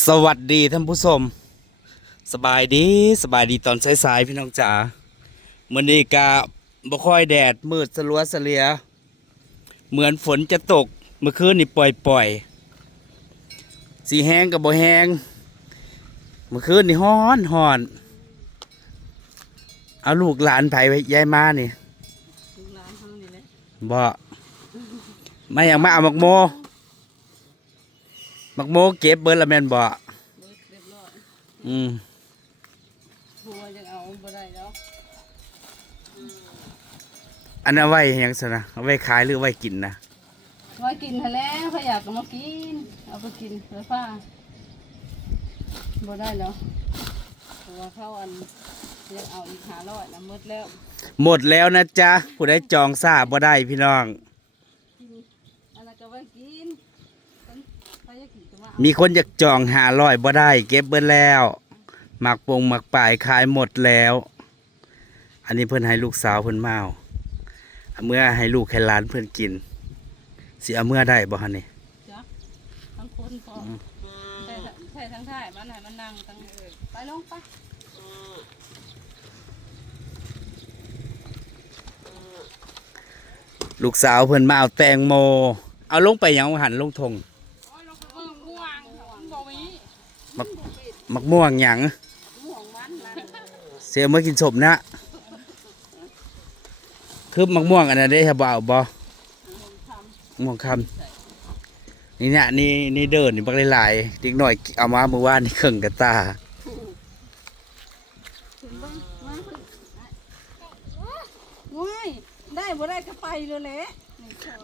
สวัสดีท่านผู้ชมสบายดีตอนสายๆพี่น้องจ๋ามื้อนี้กะบ่ค่อยแดดมืดสลัวสเลียเหมือนฝนจะตกเมื่อคืนนี่ปล่อยสีแห้งกับบ่แห้งเมื่อคืนนี่ฮ้อนเอาลูกหลานไผไว้ยายมานี่ลูกหลานเฮานี่แหละบ่มาอย่างมาเอามักโมเก็บเบิดละแม่นบ่เบิดเรียบร้อยผัวยังเอาบ่ได้แล้วอันเอาไว้หยังซะนะเอาไว้ขายหรือไว้กินนะไว้กินหั่นแหล้วเขาอยากก็มากินเอาไปกินเพื่อฟ้าบ่ได้แล้วเพราะว่าเขายังเอาอีก500นะหมดแล้วนะจ๊ะผู้ใดจองซ่าบ่ได้พี่น้องอันนั้นก็ไว้กินไปอยากกินก็มามีคนอยากจอง500บ่ได้เก็บเบิดแล้วหมักป่ายขายหมดแล้ว อันนี้เพิ่นให้ลูกสาวเพิ่นมาเอาเมื่อให้ลูกให้หลานเพิ่นกินสิเอาเมื่อได้บ่ฮะนี่จ้ะทั้งคนพอใช่ทั้งท่ายมันให้มันนั่งทั้งไปลงไปลูกสาวเพิ่นมาเอาแตงโมเอาลงไปหยังหันลงทงมักม่วงหยังเสียเมื่อกินสมนะคือมักม่วงอันนั้นได้ครับบ่าวบ่ม่วงคำนี่เนี่ยนี่เดินนี่บักหลายๆเด็กหน่อยเอามาเมื่อวานนี่เครื่องกระตาได้บ่ได้ก็ไปเลยแหละ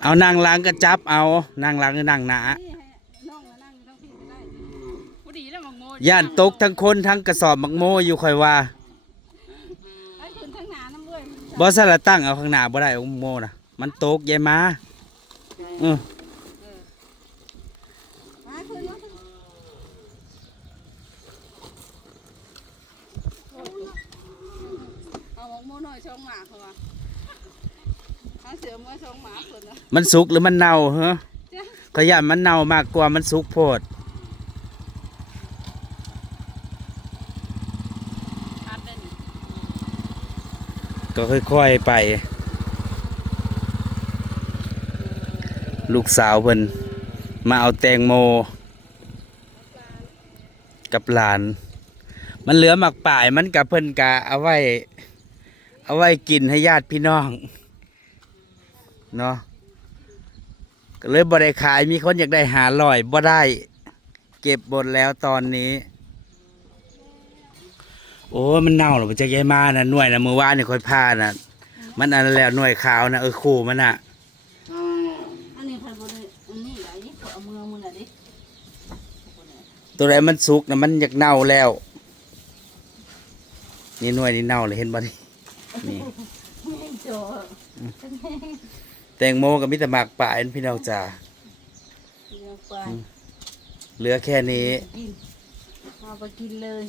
เอานางล้างก็จับเอานางล้างก็นางหนาย่านตกทั้งคนทั้งกระสอบมักโมอยู่ค่อยว่าบ่สละตั้งเอาข้างหน้าบ่ได้มักโมนะมันตกยายมาเอามักโมหน่อยช่องหมาเขาว่าเอาเสือมวยช่องหมาเพิ่นนะมันสุกหรือมันเน่าเหรอขยันมันเน่ามากกว่ามันสุกโพดก็ค่อยๆไปลูกสาวเพิ่นมาเอาแตงโมกับหลานมันเหลือหมักป่ายมันกับเพิ่นกะเอาไว้กินให้ญาติพี่น้องเนาะก็เลยบ่ได้ขายมีคนอยากได้500บ่ได้เก็บหมดแล้วตอนนี้โอ้มันเน่าหรอมันจะแย่มานะหน่วยนะมือว่านนี่ค่อยพานะมันอันแล้วหน่วยขาวนะคู่มันอ่ะอันนี้พันบ่ได้อันนี้ได้นี่เอามือน่ะดิตัวไหนมันสุกนะมันอยากเน่าแล้วนี่หน่วยนี่เน่าเลยเห็นบ่นี่แตงโมกับมิตรหมากป่าเอ็นพี่น้องจ๋าเหลือแค่นี้เอาไปกินเลย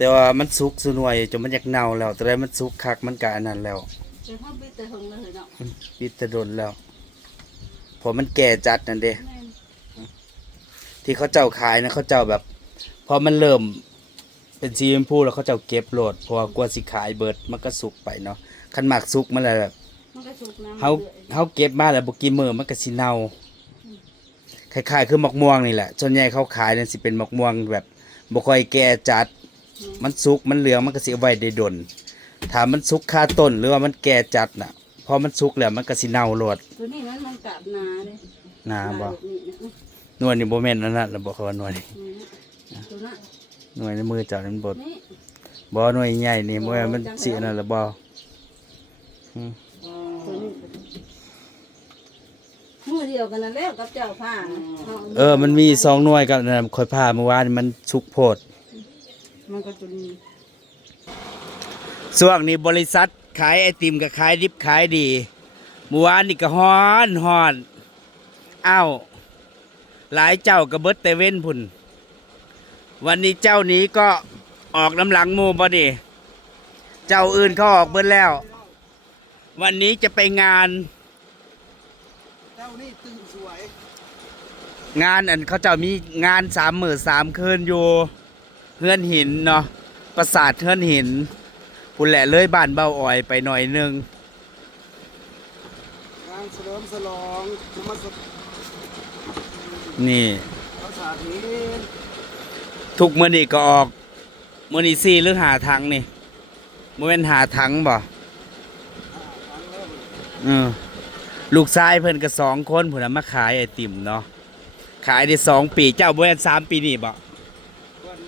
แต่ว่ามันสุกสนวยจนมันอยากเน่าแล้วแต่มันสุกคักมันกะอันนั้นแล้วจะทำปิดแต่หงเลยเนาะปิดแต่โดนแล้วพอมันแก่จัดนั่นเด้ที่เขาเจ้าขายนะเขาเจ้าแบบพอมันเริ่มเป็นสีชมพูแล้วเขาเจ้าเก็บโหลดเพราะว่ากลัวสิขายเบิดมันก็สุกไปเนาะคันหมักสุกมันเลยแบบเขาเก็บมาแล้วบกี่มือมันก็สิเน่าคล้ายๆคือมะม่วงนี่แหละส่วนใหญ่เขาขายเนี่ยสิเป็นมะม่วงแบบบ่ค่อยแก่จัดมันสุกมันเหลืองมันก็สิเอาไว้ได้ดนถ้ามันสุกคาต้นหรือว่ามันแก่จัดน่ะพอมันสุกแล้วมันก็สิเน่าโลดตัวนี้มันกาบนาเลยนาบ่หน่วยนี่บ่แม่นอันนั้นบ่เขาว่าหน่วยนี่หน่วยในมือเจ้านี่มันบ่หน่วยใหญ่นี่บ่มันสิอันนั้นล่ะบ่มือเดียวกันนั่นแล้วกับเจ้าผ้ามันมี2หน่วยกับนั่นค่อยพาเมื่อวานมันสุกโพดมันก็จะมีช่วงนี้บริษัทขายไอติมก็ขายดิบขายดีเมื่อวานนี่ก็ฮ้อนอ้าวหลายเจ้าก็เบิดแต่เว้นพุ่นวันนี้เจ้านี้ก็ออกน้ำหลังหมู่บ่ดิเจ้าอื่นเขาออกเบิดแล้ววันนี้จะไปงานเจ้านี่ตื่นสวย งานอันเขาเจะมีงาน3 มื้อ 3 คืนอยู่เฮือนหินเนาะปราสาทเฮือนหินพุ่นแหละเลยบ้านเบาอ้อยไปหน่อยหนึง งานเฉลิมฉลองนมัส นี่ ภาษาถิ่น ทุกมื้อนี้ก็ออกมื้อนี้4หรือ5ถังนี่บ่แม่น5ถังบ่ ครั้งแรก ลูกชายเพิ่นก็2 คนพุ่นน่ะมาขายไอติมเนาะขายได้2 ปีเจ้าบ่แม่น3 ปีนี่บ่ วัน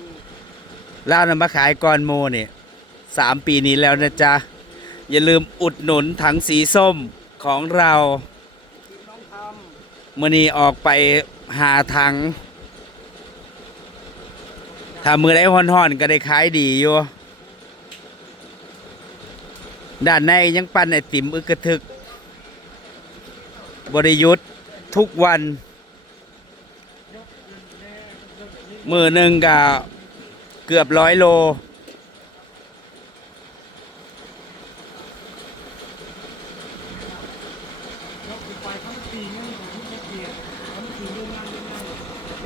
ลาวน่ะมาขายก่อนโมนี่3 ปีนี้แล้วนะจ๊ะอย่าลืมอุดหนุนถังสีส้มของเรา กินน้องท มื้อนี้ออกไปหาถังถ้ามื้อใดฮ้อนๆก็ได้ขายดีอยู่ด้านในยังปั้นไอติมอึกกระทึกบริยุทธ์ทุกวันมื้อหนึงก็เกือบ100 โล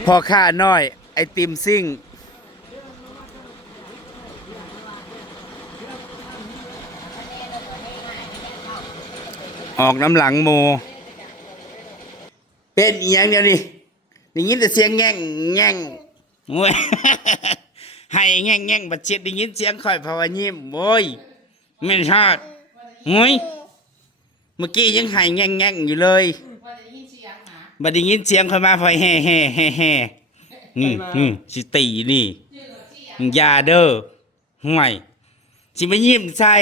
พอค่าน้อยไอติมซิ่งออกน้ำหลังโม เป็นอีหยังเดียวนี่ได้ยินแต่เสียงแง่งแง่งโอ้ย ให้แง่งแง่งบัดเจ็ดได้ยินเสียงค่อยภาวะยิ้มโอ้ยไม่ชาดโอ้ยเมื่อกี้ยังให้แง่งแง่งอยู่เลยบัดได้ยินเสียงค่อยมาพอยแฮ่แฮ่แฮ่แฮ่สิตีนี่อยาเด้อห่วยสิมายิ้มใส่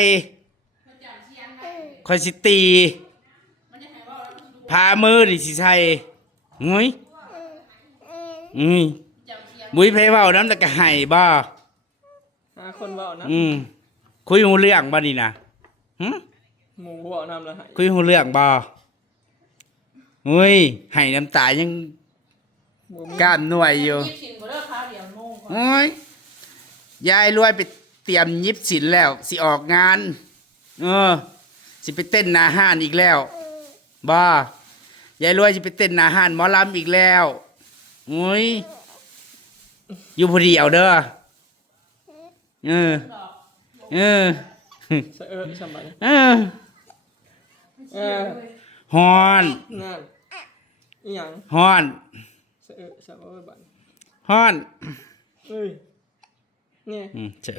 ค่อยสิตีพามือนี่สิใส่งุ้ยบุ้ยไผเว้าน้ำตะกะไห้บ่ หาคนเว้านะ คุยหูเรื่องบ่นี่นะหึ หมูเว้านำแล้วให้ คุยหูเรื่องบ่อุ้ยไห้น้ำตายัง หมูมี ก้านหน่วยอยู่โอ้ยยายรวยไปเตรียมยิบสินแล้ว สิออกงาน สิไปเต้นหนาห้านอีกแล้วบ่ยายรวยสิไปเต้นหนาห้านหมอลำอีกแล้วโอ้ยอยู่พอดีเอาเด้อเออเออ สะสมัย เออ เออ ฮอน นั่นอีหยัง ฮอน สะสะบัด ฮอน เอ้ยเนี่ย จะ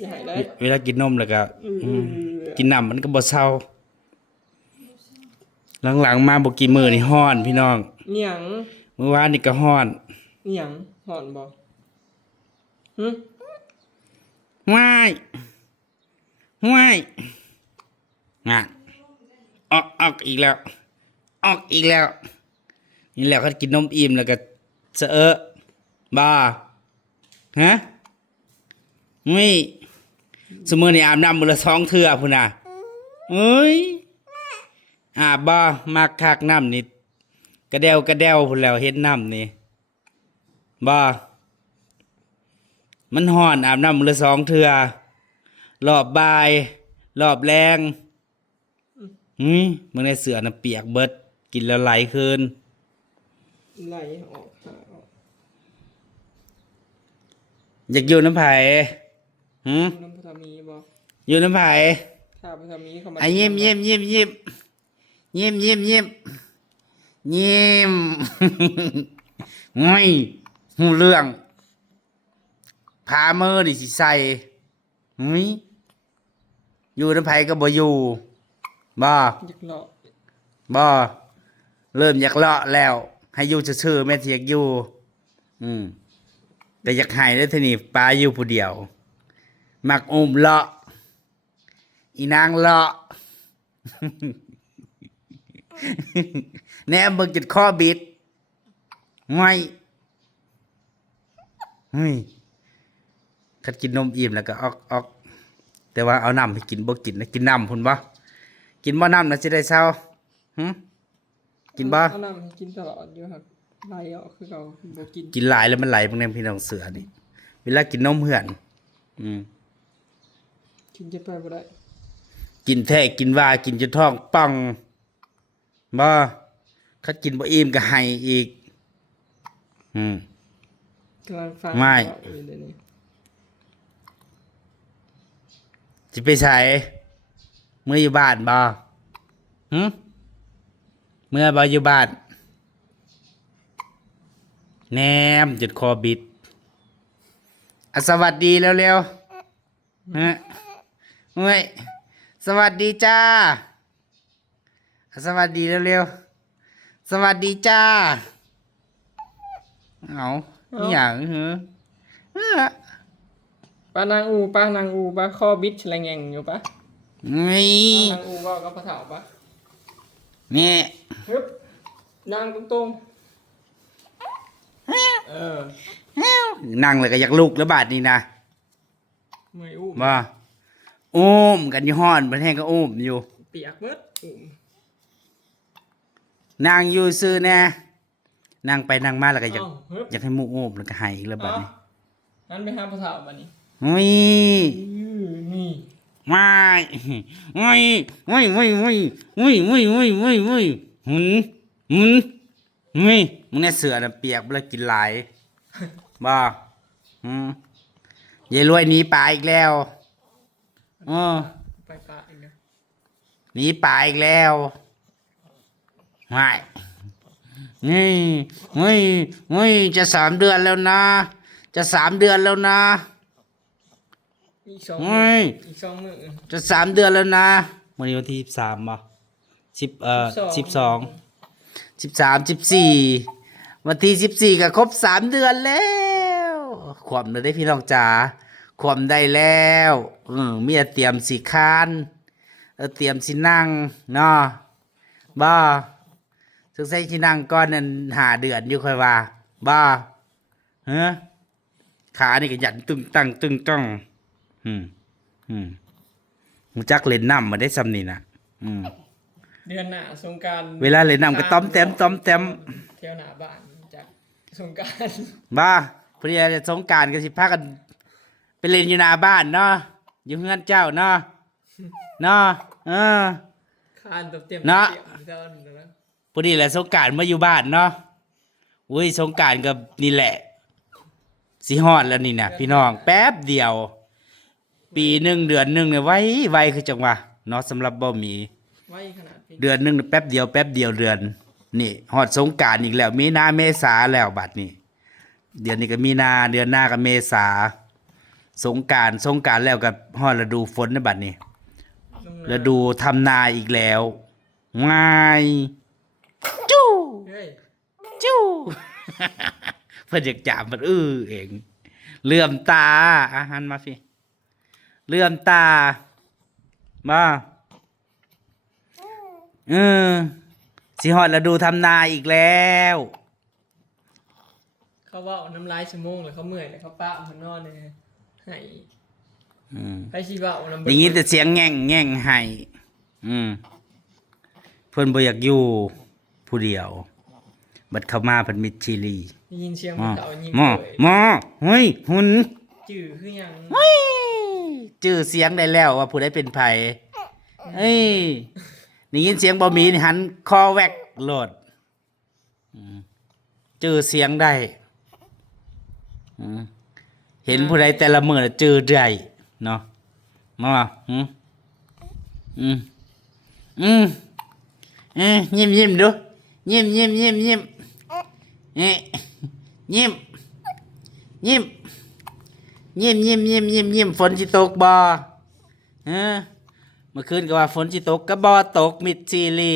อย่าให้ได้ เวลากินนมแล้วก็กินน้ำมันก็บ่เศร้าหลังๆมาบ่กี่มื้อนี่ฮ้อนพี่น้อง อีหยัง เมื่อวานนี่ก็ฮ้อน อีหยังหอนบ่หึ ว้ายว้ายงานออกอีกแล้ว ออกอีกแล้ว นี่แหละเขากินนมอิ่มแล้วก็เสอะบ้าฮะไม่สมมือนี่อาบน้ำมือละ2 เทื่อพุ่นน่ะเอ้ยอาบบ่มักคักน้ำนี่กระเดวพุ่นแล้วเห็นน้ำนี่บ่มันฮ้อนอาบน้ำมือละ2 เทื่อรอบบ่ายรอบแรงมึงได้เสือน่ะเปียกเบิดกินแล้วไหลคืน ไหลออกหาออก อยากอยู่น้ำไผ่น้ำพุทธามีบ่ อยู่น้ำไผ่ ถ้าพุทธามีเข้ามา ไอ้ยิ้มยิ้มยิ้มยิ้มยิ้มยิ้มยิ้มยิ้มง่อยหูเรื่องพามือดิสิใส่อยู่น้ำไผ่ก็บ่อยู่บ่ อยากเลาะ บ่เริ่มอยากเลาะแล้ว ให้อยู่ซื่อๆแม่ที่อยากอยู่แต่อยากให้ได้อทีนี้ปลาอยู่ผู้เดียวมักอุ้มเลาะอีนางเลาะ แหนมเบิ่งจุดข้อบิดง่อยคัดกินนมอิ่มแล้วก็ออกแต่ว่าเอาน้ำให้กินบ่กินนะกินน้ำพุ่นบ่กินบ่น้ำนะสิได้เศร้ากินบ่ เอาน้ำให้กินตลอดอยู่ครับไหลออกคือเราบ่กิน กินหลายแล้วมันไหลพวกนี้พี่น้องเสือนี่เวลากินนมเหือนกินจะไปบ่ได้ กินแท้กินว่ากินจนท้องป่องบ่คัดกินบ่อิ่มก็ให้อีก กำลังฟัง ไม่ อยู่เดี๋ยวนี้ สิไปใช้เมื่ออยู่บ้านบ่หึเมื่อบ่อยู่บ้านแนมจุดคอบิดอ่ะสวัสดีเร็วๆฮะเฮ้ยสวัสดีจ้าอ่ะสวัสดีเร็วๆสวัสดีจ้าเอาอหย่างเหรอเอ้อ ป้านางอูป้าคอบิดแรงแงงอยู่ปะ นี่ นางอูเว่ากับพระเถาปะ นี่ ฮึบนางตรงๆนั่งเลยก็อยากลุกแล้วบาดนี้นะ เมื่อยอุ้ม บ่อุ้มกันอยู่ห้อนประเทศก็อุ้มอยู่ เปียกเบิดอุ้ม นั่งอยู่ซื่อแน่นั่งไปนั่งมาแล้วก็อยาก เอ้าฮึบ อยากให้หมู่อุ้มแล้วก็ให้อีกแล้วบาดนี้ งั้นไปหาพระเถาบัดนี้ อุ้ย นี่ ไม่อุ้ยอุ้ยอุ้ยอุ้ยอุ้ยอุ้ยอุ้ยอุ้ยอุ้ยหุนอุ้ยมึงเนี่ยเสือน่ะเปียกบ่แล้วกินหลายบ่ยายรวยหนีป่าอีกแล้วอ๋อ ไปปะอีกนะ หนีป่าอีกแล้วไม่นี่จะ3 เดือนแล้วนะ จะ3 เดือนแล้วนะ อีกสอง เฮ้ย อีก2 มื้อ จะ3 เดือนแล้วนะวันนี้วันที่13ป่ะ13 14วันที่14ก็ครบ3 เดือนแล้วขวบเลยได้พี่น้องจ๋าขวบได้แล้วเมียเตรียมสิคร้านเตรียมสินั่งเนาะบ่สงสัยสินั่งก่อนนั้น5 เดือนอยู่ค่อยว่าบ่ฮะขานี่ก็หยันตึงตั้งรู้จักเล่นน้ำมาได้ซ้ำนี่นะ เดือนหน้าสงกรานต์ เวลาเล่นน้ำก็ต้อมแต้ม เที่ยวหน้าบ้านจากสงกรานต์ บ้าพอดีจะสงกรานต์ก็สิพากันไปเล่นอยู่หน้าบ้านเนาะอยู่เฮือนเจ้าเนาะคานตบเต็ม เนาะ เต็มเท่านั้นนะ พอดีแหละสงกรานต์มาอยู่บ้านเนาะอุ้ยสงกรานต์ก็นี่แหละสิฮอดแล้วนี่นะพี่น้องแป๊บเดียว ปีหนึ่งเดือนหนึ่งเนี่ยไวคือจังหวะเนาะสำหรับบ่มี ไว้ขนาดนี้ เดือนหนึ่งแป๊บเดียวเดือนนี่ฮอดสงกรานต์อีกแล้วมีนาเมษาแล้วบัดนี้เดือนนี้ก็มีนาเดือนหน้าก็เมษาสงกรานต์แล้วก็ฮอดฤดูฝนในบัดนี้ฤดูทำนาอีกแล้วง่ายจู้ เฮ้ย จู้ เพิ่นอยากจามมันเองเหลื่อมตาอาหารมาพี่เหลื่อมตามาสิฮอดฤดูทำนาอีกแล้ว เขาว่าน้ำลายชั่วโมงแล้วเขาเมื่อยแล้วเขาป้ามันนอนเลยให้ให้ชีว่าน้ำ อย่างนี้แต่เสียงแง่งให้เพิ่นบ่อยากอยู่ผู้เดียว บัดเข้ามาเพิ่นมิดชิลี ได้ยินเสียง หมอ เก่ายิง หมอ เลย หมอเฮ้ยหุ่น จื้อคือหยัง เฮ้ยชื่อเสียงได้แล้วว่าผู้ใดเป็นไผเอ้ยได้ยินเสียงบ่มีนี่หันคอแวกโลดชื่อเสียงได้เห็นผู้ใดแต่ละมื้อน่ะชื่อได้เนาะมายิ้มดูยิ้มยิ้มยิ้มฝนสิตกบ่เมื่อคืนก็ว่าฝนสิตกก็บ่ตกมิดซีรี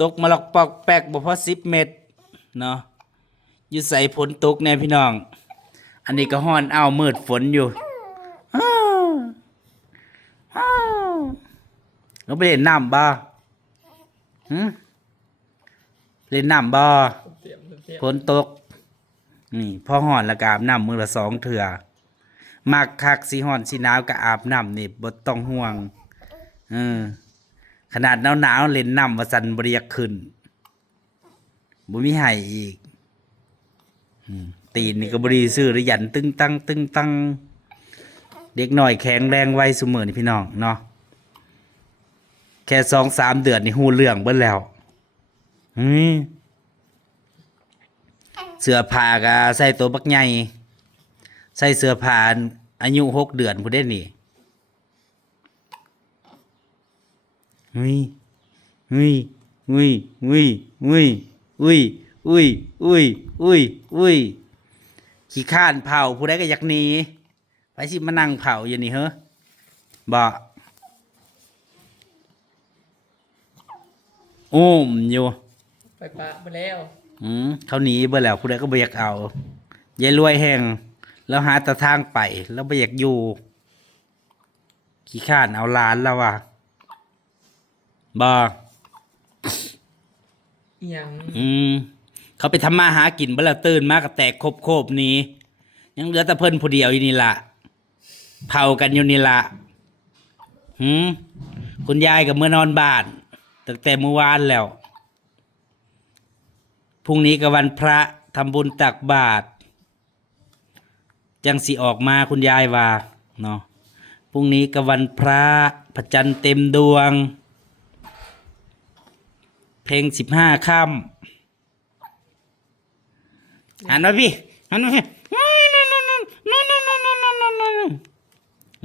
ตกมาหลอกปอกแปกบ่พอ10 เม็ดเนาะอยู่ใส่ฝนตกแน่พี่น้องอันนี้ก็ฮ้อนอ้าวมืดฝนอยู่เราไปเล่นน้ำบ่เล่นน้ำบ่ เตรียมเตรียม ฝนตกนี่พอฮ้อนแล้วก็อาบน้ำมื้อละ2 เทื่อมักคักสิฮ้อนสิหนาวก็อาบน้ำนี่บ่ต้องห่วงขนาดหนาวๆเล่นน้ำว่าซั่นบ่ได้อยากขึ้นบ่มีให้อีกตีนนี่ก็บ่ได้ซื้อหรือยันตึงตังเด็กน้อยแข็งแรงไวซุมื้อนี่พี่น้องเนาะแค่ 2-3 เดือนนี่ฮู้เรื่องเบิดแล้ว เสื้อผ้าก็ใส่ตัวบักใหญ่ใส่เสื้อผ้าอายุ6 เดือนผู้เด้นี่อุ้ยอุ้ยอุ้ยอุ้ยอุ้ยอุ้ยอุ้ยอุ้ยอุ้ยอุ้ยขี้ข้านเผาผู้ใดก็อยากหนีไปสิมานั่งเผาอยู่นี่เฮ้อบ่อุ้มอยู่ ไปปะไปแล้ว เขาหนีเบ่แล้วผู้ใดก็บ่อยากเอายายรวยแห้งแล้วหาแต่ทางไปแล้วบ่อยากอยู่ขี้ข้านเอาหลานแล้วว่ะบ่ อหย่าง เขาไปทำมาหากินเบ่แล้วตื่นมาก็แตกโคบๆนี้ยังเหลือแต่เพิ่นผู้เดียวอยู่นี่ล่ะเผากันอยู่นี่ล่ะคุณยายก็เมื่อนอนบ้านตั้งแต่เมื่อวานแล้วพรุ่งนี้ก็วันพระทำบุญตักบาตรจังสิออกมาคุณยายว่าเนาะพรุ่งนี้ก็วันพระพระจันทร์เต็มดวงเพลง15 ค่ำหันมาพี่หันมาพี่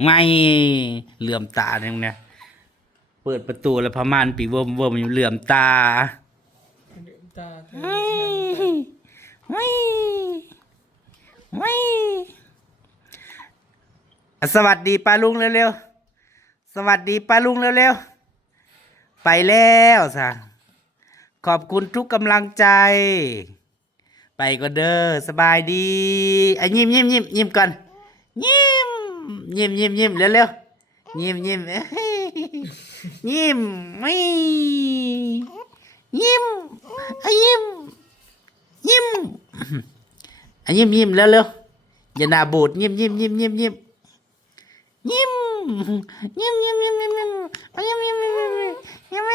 ไม่เหลื่อมตาเนี่ยเปิดประตูแล้วพม่านปีเวิมอยู่เหลื่อมตาตาสวัสดีป้าลุงเร็วๆสวัสดีป้าลุงเร็วๆไปแล้วซะขอบคุณทุกกำลังใจไปก็เด้อสบายดีอ่ะยิ้มก่อนยิ้มเร็วๆยิ้มยิ้มไม่ยิ้มอ่ะยิ้มอ่ะยิ้มเร็วๆอย่าหน้าบูดยิ้มอ่ะยิ้มอ่ะยิ้ม